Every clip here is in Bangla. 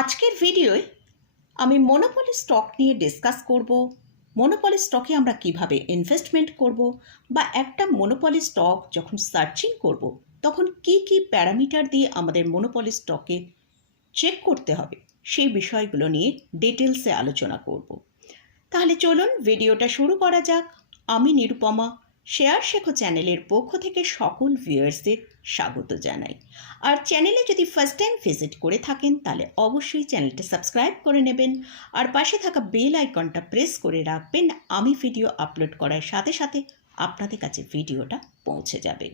আজকের ভিডিওয় আমি মনোপলি স্টক নিয়ে ডিসকাস করব। মনোপলি স্টকে আমরা কীভাবে ইনভেস্টমেন্ট করব বা একটা মনোপলি স্টক যখন সার্চিং করব, তখন কি কি প্যারামিটার দিয়ে আমাদের মনোপলি স্টকে চেক করতে হবে, সেই বিষয়গুলো নিয়ে ডিটেলসে আলোচনা করব। তাহলে চলুন ভিডিওটা শুরু করা যাক। আমি নিরুপমা শেয়ার শেখো চ্যানেলের পক্ষ থেকে সকল ভিউয়ার্সদের স্বাগত জানাই। আর চ্যানেলে যদি ফার্স্ট টাইম ভিজিট করে থাকেন, তাহলে অবশ্যই চ্যানেলটা সাবস্ক্রাইব করে নেবেন। আর পাশে থাকা বেল আইকনটা প্রেস করে রাখবেন। আমি ভিডিও আপলোড করার সাথে সাথে আপনাদের কাছে ভিডিওটা পৌঁছে যাবে।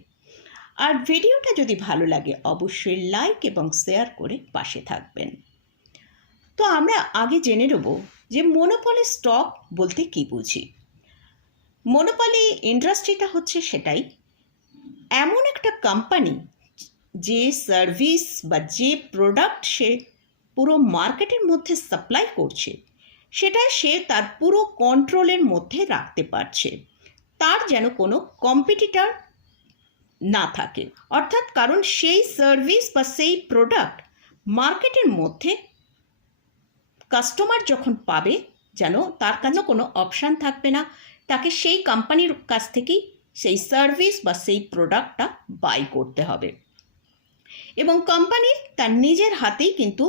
আর ভিডিওটা যদি ভালো লাগে, অবশ্যই লাইক এবং শেয়ার করে পাশে থাকবেন। তো আমরা আগে জেনে নেব যে মনোপলি স্টক বলতে কি বুঝি। মনোপলি ইন্ডাস্ট্রিটা হচ্ছে সেটাই। এমন একটা কোম্পানি যে সার্ভিস বা যে প্রোডাক্ট সে পুরো মার্কেটের মধ্যে সাপ্লাই করছে, সেটা সে তার পুরো কন্ট্রোলের মধ্যে রাখতে পারছে। তার যেন কোনো কম্পিটিটার না থাকে। অর্থাৎ কারণ সেই সার্ভিস বা সেই প্রোডাক্ট মার্কেটের মধ্যে কাস্টমার যখন পাবে, যেন তার কাছে কোনো অপশান থাকবে না। তাকে সেই কোম্পানির কাছ থেকেই সেই সার্ভিস বা সেই প্রোডাক্টটা বাই করতে হবে। এবং কোম্পানির তার নিজের হাতেই কিন্তু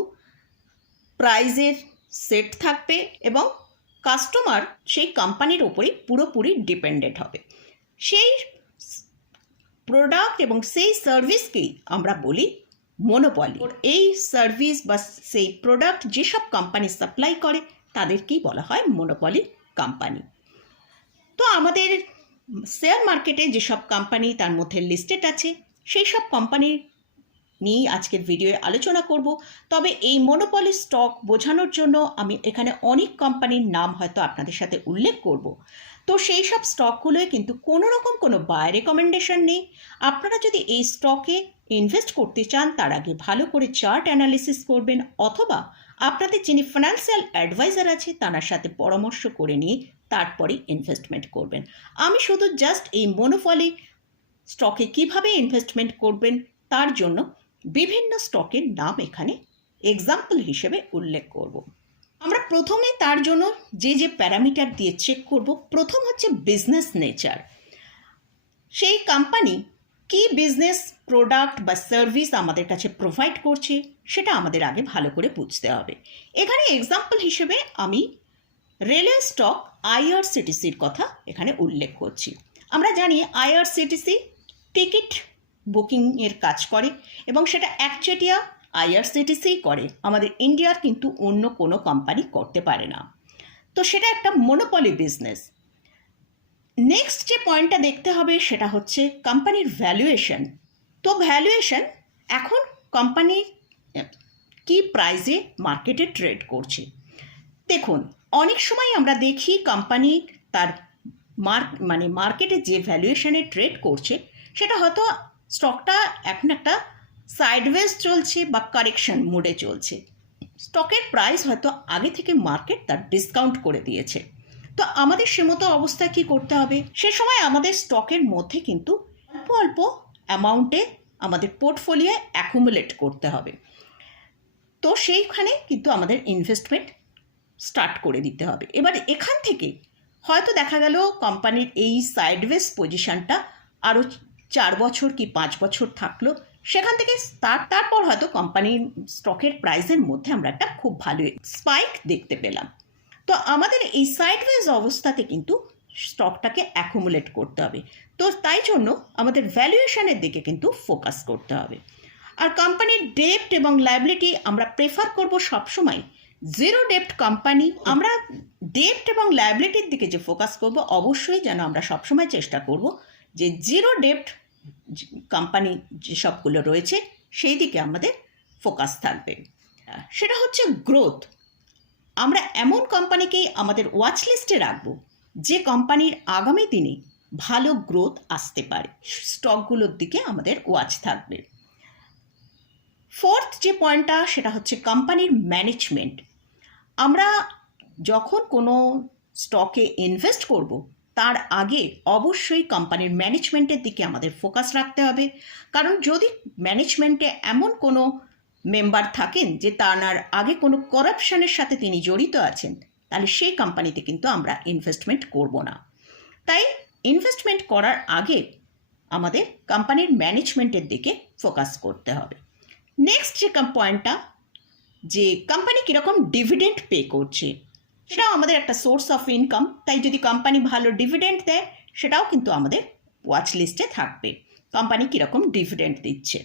প্রাইজের সেট থাকবে এবং কাস্টমার সেই কোম্পানির ওপরেই পুরোপুরি ডিপেন্ডেন্ট হবে। সেই প্রোডাক্ট এবং সেই সার্ভিসকেই আমরা বলি মনোপলি এই সার্ভিস বা সেই প্রোডাক্ট যেসব কোম্পানি সাপ্লাই করে, তাদেরকেই বলা হয় মনোপলি কোম্পানি তো আমাদের শেয়ার মার্কেটে যেসব কোম্পানি তার মধ্যে লিস্টেড আছে সেই সব কোম্পানির নিয়েই আজকের ভিডিওয়ে আলোচনা করব। তবে এই মনোপলি স্টক বোঝানোর জন্য আমি এখানে অনেক কোম্পানির নাম হয়তো আপনাদের সাথে উল্লেখ করব। তো সেই সব স্টকগুলোয় কিন্তু কোনো রকম কোনো বাই রেকমেন্ডেশন নেই। আপনারা যদি এই স্টকে ইনভেস্ট করতে চান, তার আগে ভালো করে চার্ট অ্যানালিসিস করবেন, অথবা আপনাদের যিনি ফিনান্সিয়াল অ্যাডভাইজার আছে তার সাথে পরামর্শ করে নিয়ে তারপরে ইনভেস্টমেন্ট করবেন। আমি শুধু জাস্ট এই মনোফলি স্টকে কীভাবে ইনভেস্টমেন্ট করবেন, তার জন্য বিভিন্ন স্টকের নাম এখানে এক্সাম্পল হিসেবে উল্লেখ করব। আমরা প্রথমে তার জন্য যে যে প্যারামিটার দিয়ে চেক করব, প্রথম হচ্ছে বিজনেস নেচার সেই কোম্পানি কি বিজনেস প্রোডাক্ট বা সার্ভিস আমাদের কাছে প্রোভাইড করছে, সেটা আমাদের আগে ভালো করে বুঝতে হবে। এখানে এক্সাম্পল হিসেবে আমি রেলওয়ে স্টক আইআরসিটিসির কথা এখানে উল্লেখ করছি। আমরা জানি আইআরসিটিসি টিকিট বুকিংয়ের কাজ করে এবং সেটা একচেটিয়া আইআরসিটিসিই করে। আমাদের ইন্ডিয়ার কিন্তু অন্য কোনো কোম্পানি করতে পারে না। তো সেটা একটা মনোপলি বিজনেস নেক্সট যে পয়েন্টটা দেখতে হবে সেটা হচ্ছে কোম্পানির ভ্যালুয়েশন তো ভ্যালুয়েশন এখন কোম্পানি কি প্রাইজে মার্কেটে ট্রেড করছে? দেখুন অনেক সময় আমরা দেখি কোম্পানি তার মার্ক মানে মার্কেটে যে ভ্যালুয়েশনে ট্রেড করছে, সেটা হয়তো স্টকটা এখন একটা সাইডওয়েজ চলছে বা কারেকশন মোডে চলছে। স্টকের প্রাইস হয়তো আগে থেকে মার্কেট তার ডিসকাউন্ট করে দিয়েছে। তো আমাদের সে মতো অবস্থায় কী করতে হবে? সে সময় আমাদের স্টকের মধ্যে কিন্তু অল্প অল্প অ্যামাউন্টে আমাদের পোর্টফোলিও অ্যাকুমুলেট করতে হবে। তো সেইখানে কিন্তু আমাদের ইনভেস্টমেন্ট স্টার্ট করে দিতে হবে। এবার এখান থেকে হয়তো দেখা গেল কোম্পানির এই সাইডওয়েজ পজিশনটা আরও চার বছর কি পাঁচ বছর থাকল। সেখান থেকে তার তারপর হয়তো কোম্পানির স্টকের প্রাইসের মধ্যে আমরা একটা খুব ভালো স্পাইক দেখতে পেলাম। তো আমাদের এই সাইডওয়েজ অবস্থাতে কিন্তু স্টকটাকে অ্যাকুমুলেট করতে হবে। তো তাই জন্য আমাদের ভ্যালুয়েশনের দিকে কিন্তু ফোকাস করতে হবে। আর কোম্পানির ডেপ্ট এবং লাইবিলিটি আমরা প্রেফার করব সবসময় জিরো ডেপ্ট কোম্পানি আমরা ডেপ্ট এবং লাইবিলিটির দিকে যে ফোকাস করব, অবশ্যই যেন আমরা সবসময় চেষ্টা করব যে জিরো ডেপ্ট কোম্পানি যেসবগুলো রয়েছে, সেই দিকে আমাদের ফোকাস থাকবে। সেটা হচ্ছে গ্রোথ আমরা এমন কোম্পানিকেই আমাদের ওয়াচ লিস্টে রাখব, যে কোম্পানির আগামী দিনে ভালো গ্রোথ আসতে পারে। স্টকগুলোর দিকে আমাদের ওয়াচ থাকবে। ফোর্থ যে পয়েন্টটা সেটা হচ্ছে কোম্পানির ম্যানেজমেন্ট আমরা যখন কোনো স্টকে ইনভেস্ট করব, তার আগে অবশ্যই কোম্পানির ম্যানেজমেন্টের দিকে আমাদের ফোকাস রাখতে হবে। কারণ যদি ম্যানেজমেন্টে এমন কোনো মেম্বার থাকেন যে তার আগে কোনো করাপশনের সাথে তিনি জড়িত আছেন, তাহলে সেই কোম্পানিতে কিন্তু আমরা ইনভেস্টমেন্ট করব না। তাই ইনভেস্টমেন্ট করার আগে আমাদের কোম্পানির ম্যানেজমেন্টের দিকে ফোকাস করতে হবে। নেক্সট যে পয়েন্টটা যে কোম্পানি কীরকম ডিভিডেন্ড পে করছে, সেটাও আমাদের একটা সোর্স অফ ইনকাম তাই যদি কোম্পানি ভালো ডিভিডেন্ড দেয়, সেটাও কিন্তু আমাদের ওয়াচ লিস্টে থাকবে কোম্পানি কীরকম ডিভিডেন্ড দিচ্ছে।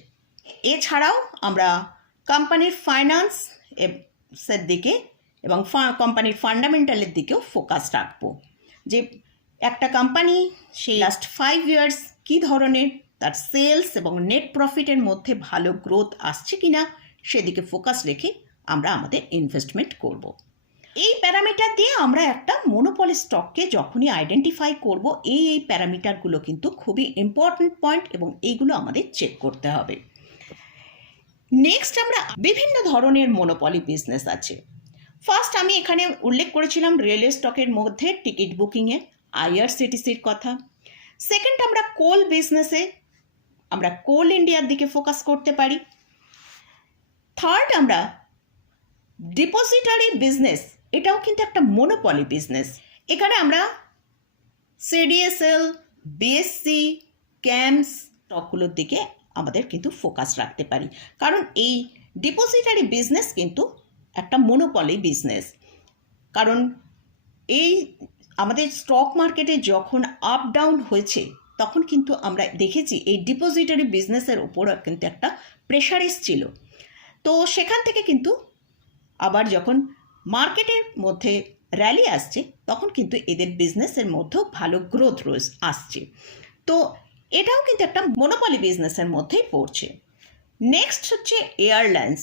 এছাড়াও আমরা কোম্পানির ফাইন্যান্স এর দিকে এবং কোম্পানির ফান্ডামেন্টালের দিকেও ফোকাস রাখব। যে একটা কোম্পানি সেই লাস্ট ফাইভ ইয়ার্স কী ধরনের, তার সেলস এবং নেট প্রফিটের মধ্যে ভালো গ্রোথ আসছে কি না সেদিকে ফোকাস রেখে আমরা আমাদের ইনভেস্টমেন্ট করব। এই প্যারামিটার দিয়ে আমরা একটা মনোপলি স্টককে যখনই আইডেন্টিফাই করব, এই এই প্যারামিটারগুলো কিন্তু খুবই ইম্পর্ট্যান্ট পয়েন্ট এবং এইগুলো আমাদের চেক করতে হবে। নেক্সট আমরা বিভিন্ন ধরনের মনোপলি বিজনেস আছে। ফার্স্ট আমি এখানে উল্লেখ করেছিলাম রেলওয়ে স্টকের মধ্যে টিকিট বুকিংয়ে আইআরসিটিসির কথা। সেকেন্ড আমরা কোল বিজনেসে আমরা কোল ইন্ডিয়ার দিকে ফোকাস করতে পারি। থার্ড আমরা ডিপোজিটারি বিজনেস এটাও কিন্তু একটা মনোপলি বিজনেস এখানে আমরা সিডিএসএল বিএসসি ক্যাম্পস স্টকগুলোর দিকে আমাদের কিন্তু ফোকাস রাখতে পারি। কারণ এই ডিপোজিটারি বিজনেস কিন্তু একটা মনোপলি বিজনেস কারণ এই আমাদের স্টক মার্কেটে যখন আপ ডাউন হয়েছে, তখন কিন্তু আমরা দেখেছি এই ডিপোজিটারি বিজনেসের ওপরও কিন্তু একটা প্রেশার ছিল তো সেখান থেকে কিন্তু আবার যখন মার্কেটের মধ্যে র্যালি আসছে, তখন কিন্তু এদের বিজনেসের মধ্যেও ভালো গ্রোথ রোজ আসছে। তো এটাও কিন্তু একটা মনোপলি বিজনেসের মধ্যেই পড়ছে। নেক্সট হচ্ছে এয়ারলাইন্স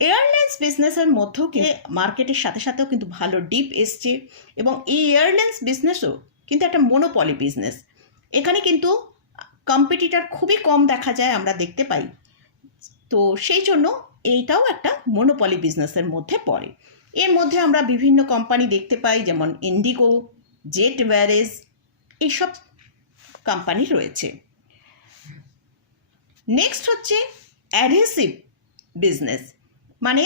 এয়ারলাইন্স বিজনেসের মধ্যেও মার্কেটের সাথে সাথেও কিন্তু ভালো ডিপ এসছে এবং এই এয়ারলাইন্স বিজনেসও কিন্তু একটা মনোপলি বিজনেস এখানে কিন্তু কম্পিটিটার খুবই কম দেখা যায়, আমরা দেখতে পাই। তো সেই জন্য এইটাও একটা মনোপলি বিজনেসের মধ্যে পড়ে। এর মধ্যে আমরা বিভিন্ন কোম্পানি দেখতে পাই, যেমন ইন্ডিগো জেট ওয়ারেজ এইসব কোম্পানি রয়েছে। নেক্সট হচ্ছে অ্যাডহেসিভ বিজনেস মানে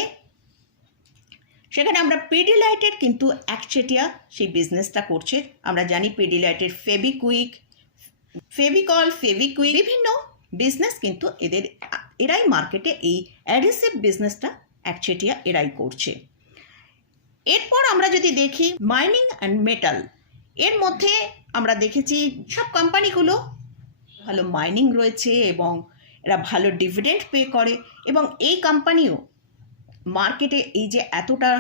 সেখানে আমরা পিডিলাইটের কিন্তু একচেটিয়া সেই বিজনেসটা করছে। আমরা জানি পিডিলাইটের ফেবিকুইক ফেভিকল ফেভিকুইক বিভিন্ন বিজনেস কিন্তু এদের এরাই মার্কেটে এই অ্যাডহেসিভ বিজনেসটা একচেটিয়া এরাই করছে। এরপর আমরা যদি দেখি মাইনিং অ্যান্ড মেটাল এর মধ্যে আমরা দেখেছি সব কোম্পানিগুলো ভালো মাইনিং রয়েছে এবং এরা ভালো ডিভিডেন্ড পে করে এবং এই কোম্পানিও মার্কেটে এই যে এতটা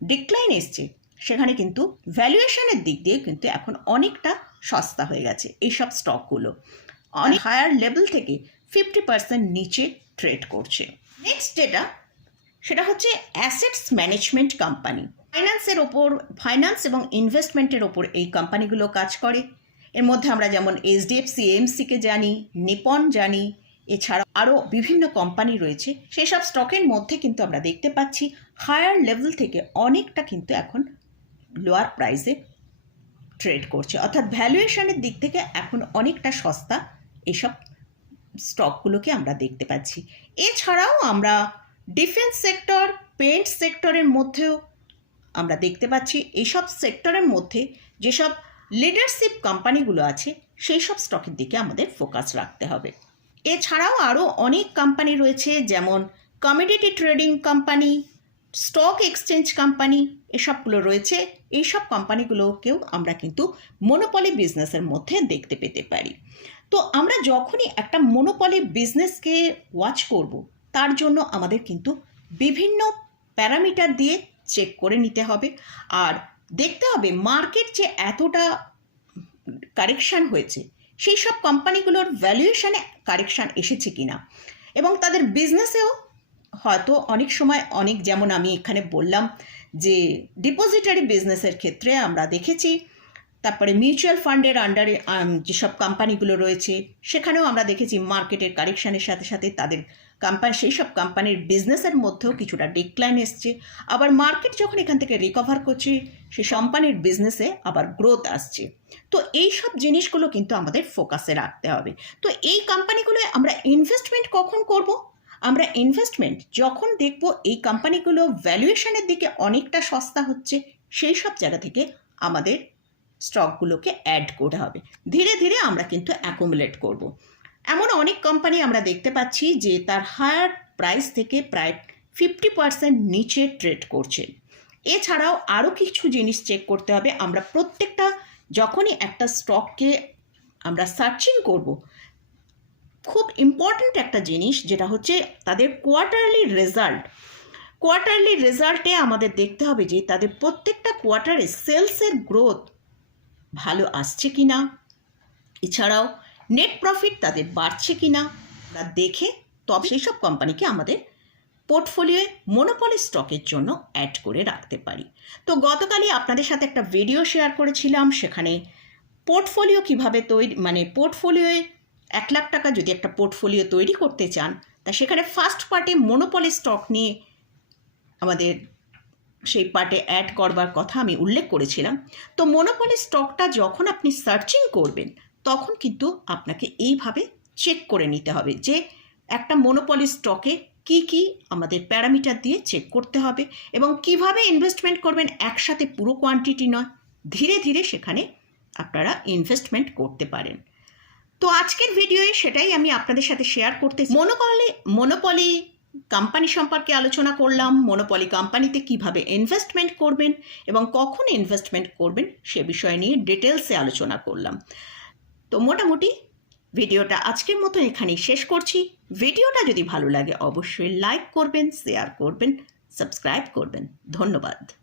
ডিক্লাইন এসছে, সেখানে কিন্তু ভ্যালুয়েশনের দিক দিয়ে কিন্তু এখন অনেকটা সস্তা হয়ে গেছে। এইসব স্টকগুলো অনেক হায়ার লেভেল থেকে ফিফটি পার্সেন্ট নিচে ট্রেড করছে। নেক্সট যেটা, সেটা হচ্ছে অ্যাসেটস ম্যানেজমেন্ট কোম্পানি ফাইন্যান্সের ওপর ফাইন্যান্স এবং ইনভেস্টমেন্টের ওপর এই কোম্পানিগুলো কাজ করে। এর মধ্যে আমরা যেমন এইচডিএফসি এমসিকে জানি নিপন জানি এছাড়া আরও বিভিন্ন কোম্পানি রয়েছে। সেসব স্টকের মধ্যে কিন্তু আমরা দেখতে পাচ্ছি হায়ার লেভেল থেকে অনেকটা কিন্তু এখন লোয়ার প্রাইসে ট্রেড করছে। অর্থাৎ ভ্যালুয়েশনের দিক থেকে এখন অনেকটা সস্তা এসব স্টকগুলোকে আমরা দেখতে পাচ্ছি। এছাড়াও আমরা ডিফেন্স সেক্টর পেন্ট সেক্টরের মধ্যেও আমরা দেখতে পাচ্ছি এইসব সেক্টরের মধ্যে যেসব লিডারশিপ কোম্পানিগুলো আছে সেই সব স্টকের দিকে আমাদের ফোকাস রাখতে হবে। এছাড়াও আরও অনেক কোম্পানি রয়েছে, যেমন commodity trading company stock exchange company এসবগুলো রয়েছে। এইসব কোম্পানিগুলোকেও আমরা কিন্তু মনোপলি বিজনেসের মধ্যে দেখতে পেতে পারি। তো আমরা যখনই একটা মনোপলি বিজনেসকে ওয়াচ করব, তার জন্য আমাদের কিন্তু বিভিন্ন প্যারামিটার দিয়ে চেক করে নিতে হবে। আর দেখতে হবে মার্কেট যে এতটা কারেকশান হয়েছে, সেই সব কোম্পানিগুলোর ভ্যালুয়েশানে কারেকশান এসেছে কিনা। এবং তাদের বিজনেসেও হয়তো অনেক সময় অনেক, যেমন আমি এখানে বললাম যে ডিপোজিটারি বিজনেসের ক্ষেত্রে আমরা দেখেছি তারপরে মিউচুয়াল ফান্ডের আন্ডারে যেসব কোম্পানিগুলো রয়েছে, সেখানেও আমরা দেখেছি মার্কেটের কারেকশানের সাথে সাথে তাদের কোম্পানি সেই সব কোম্পানির বিজনেসের মধ্যেও কিছুটা ডিক্লাইন এসছে। আবার মার্কেট যখন এখান থেকে রিকভার করছে, সেই কোম্পানির বিজনেসে আবার গ্রোথ আসছে। তো এই সব জিনিসগুলো কিন্তু আমাদের ফোকাসে রাখতে হবে। তো এই কোম্পানিগুলোয় আমরা ইনভেস্টমেন্ট কখন করব? আমরা ইনভেস্টমেন্ট যখন দেখব এই কোম্পানিগুলো ভ্যালুয়েশনের দিকে অনেকটা সস্তা হচ্ছে, সেই সব জায়গা থেকে আমাদের স্টকগুলোকে অ্যাড করতে হবে। ধীরে ধীরে আমরা কিন্তু অ্যাকুমুলেট করব। এমন অনেক কোম্পানি আমরা দেখতে পাচ্ছি যে তার হায়ার প্রাইস থেকে প্রায় ফিফটি পার্সেন্ট নিচে ট্রেড করছে। এছাড়াও আরও কিছু জিনিস চেক করতে হবে। আমরা প্রত্যেকটা যখনই একটা স্টককে আমরা সার্চিং করব, খুব ইম্পর্ট্যান্ট একটা জিনিস যেটা হচ্ছে তাদের কোয়ার্টারলি রেজাল্ট কোয়ার্টারলি রেজাল্টে আমাদের দেখতে হবে যে তাদের প্রত্যেকটা কোয়ার্টারে সেলসের গ্রোথ ভালো আসছে কি না এছাড়াও নেট প্রফিট তাদের বাড়ছে কি না আমরা দেখে তবে সেই সব কোম্পানিকে আমাদের পোর্টফোলিওয়ে মনোপলি স্টকের জন্য অ্যাড করে রাখতে পারি। তো গতকালই আপনাদের সাথে একটা ভিডিও শেয়ার করেছিলাম, সেখানে পোর্টফোলিও কীভাবে তৈরি মানে পোর্টফোলিওয়ে এক লাখ টাকা যদি একটা পোর্টফোলিও তৈরি করতে চান, তা সেখানে ফার্স্ট পার্টে মনোপলি স্টক নিয়ে আমাদের সেই পার্টে অ্যাড করবার কথা আমি উল্লেখ করেছিলাম। তো মনোপলি স্টকটা যখন আপনি সার্চিং করবেন, তখন কিন্তু আপনাকে এইভাবে চেক করে নিতে হবে যে একটা মনোপলি স্টকে কি কি আমাদের প্যারামিটার দিয়ে চেক করতে হবে এবং কীভাবে ইনভেস্টমেন্ট করবেন একসাথে পুরো কোয়ান্টিটি নয়, ধীরে ধীরে সেখানে আপনারা ইনভেস্টমেন্ট করতে পারেন। তো আজকের ভিডিওয়ে সেটাই আমি আপনাদের সাথে শেয়ার করতে মনোপলি মনোপলি কোম্পানি সম্পর্কে আলোচনা করলাম মনোপলি কোম্পানিতে কীভাবে ইনভেস্টমেন্ট করবেন এবং কখন ইনভেস্টমেন্ট করবেন সে বিষয় নিয়ে ডিটেলসে আলোচনা করলাম। তো মোটামুটি ভিডিওটা আজকের মতো এখানেই শেষ করছি। ভিডিওটা যদি ভালো লাগে, অবশ্যই লাইক করবেন শেয়ার করবেন সাবস্ক্রাইব করবেন। ধন্যবাদ।